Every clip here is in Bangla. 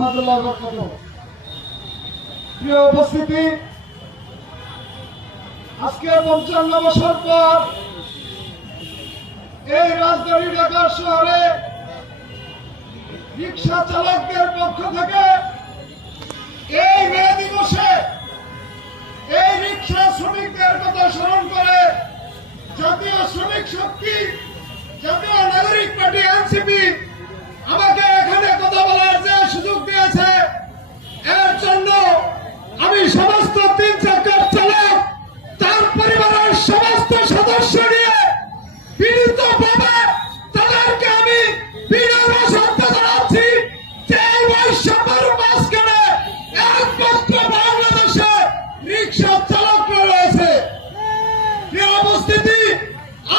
রহমতুল্লাহ ওয়া বারাকাতুহু। প্রিয় উপস্থিতি, আজকে 55 বছর পর এই রাজধানী ঢাকা শহরে রিক্সা চালকদের পক্ষ থেকে এই মে দিবসে এই রিক্সা শ্রমিকদের কথা স্মরণ করে জাতীয় শ্রমিক শক্তি, জাতীয় নাগরিক পার্টি এনসিপি আমাকে এখানে কথা বলার যে সুযোগ দিয়েছে, এর জন্য আমি সমস্ত 3 চাকার চালক তার পরিবারের সমস্ত সদস্য নিয়ে বিনীতভাবে তাদেরকে আমি বিনম্র শ্রদ্ধা জানাচ্ছি যে এই বৈষম্যের মাঝখানে একমাত্র বাংলাদেশে রিক্সা চালকরা রয়েছে। প্রিয় উপস্থিতি,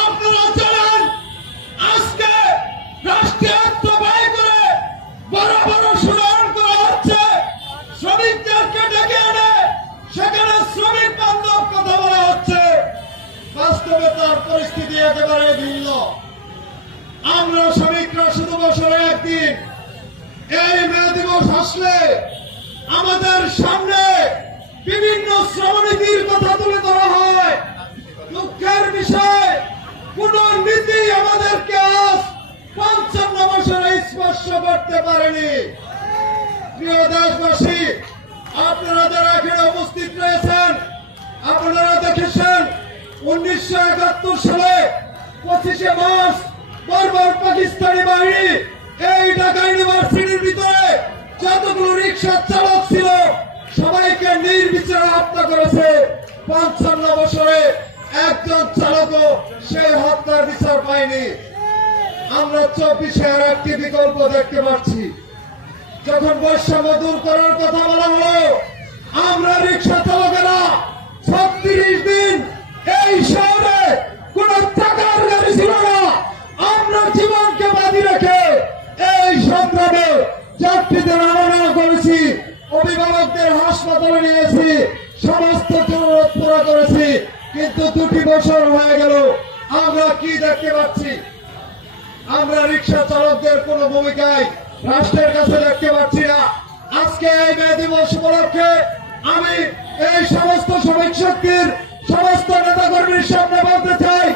আপনারা জানেন আজকে রাষ্ট্রীয়ত্ব ব্যয় করে বড় বড় শুনানি করা হচ্ছে, শ্রমিকদেরকে ডেকে এনে সেখানে শ্রমিক বান্ধব কথা বলা হচ্ছে। বাস্তবে তার পরিস্থিতি একেবারে ভিন্ন। আমরা শ্রমিকরা শুধু বছরে একদিন এই মে দিবস আসলে আমাদের সামনে বিভিন্ন শ্রমনীতির কথা তুলে ধরা হয়। দুঃখের বিষয়, কোন নীতি আমাদেরকে আজ 55 বছরে স্পর্শ করতে পারেনি। প্রিয় দেশবাসী, আপনারা যারা এখানে উপস্থিত রয়েছেন, আপনারা দেখেছেন 1971 সালে 25শে মার্চ বর্বর পাকিস্তানি বাহিনী এই ঢাকা ইউনিভার্সিটির ভিতরে যতগুলো রিক্সা চালক ছিল সবাইকে নির্বিচারে হত্যা করেছে। 55 বছরে একজন চালকও সেই হত্যার বিচার পায়নি। আমরা 24-এ আর একটি বিকল্প দেখতে পাচ্ছি। যখন বৈষম্য দূর করার কথা বলা হলো, আমরা রিক্সা চালকেরা 36 দিন এই শহরে কোন টাকার গাড়ি ছিল না। আমরা জীবনকে বাজি রেখে এই সংগ্রামে যাত্রীদের আনানো করেছি, অভিভাবকদের হাসপাতালে নিয়েছি, সমস্ত জরুরত পুরো করেছি। কিন্তু 2টি বছর হয়ে গেল, আমরা কি দেখতে পাচ্ছি? আমরা রিক্সা চালকদের কোন ভূমিকায় রাষ্ট্রের কাছে দেখতে পাচ্ছি না। আজকে এই মে দিবস উপলক্ষে আমি এই সমস্ত শ্রমিক শক্তির সমস্ত নেতা কর্মীর সামনে বলতে চাই,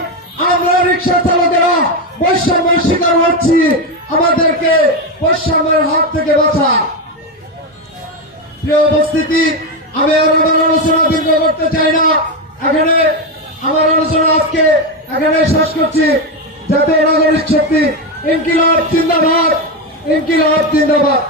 আমরা রিক্সা চালকেরা বৈষম্যের শিকার হচ্ছি, আমাদেরকে বৈষম্যের হাত থেকে বাঁচা। প্রিয় উপস্থিতি, আমি আর আমার আলোচনা দীর্ঘ করতে চাই না। এখানে আমার আলোচনা আজকে এখানে শেষ করছি। জাতীয় নাগরিক শক্তি ইনকিলাব জিন্দাবাদ, ইনকিলাব জিন্দাবাদ।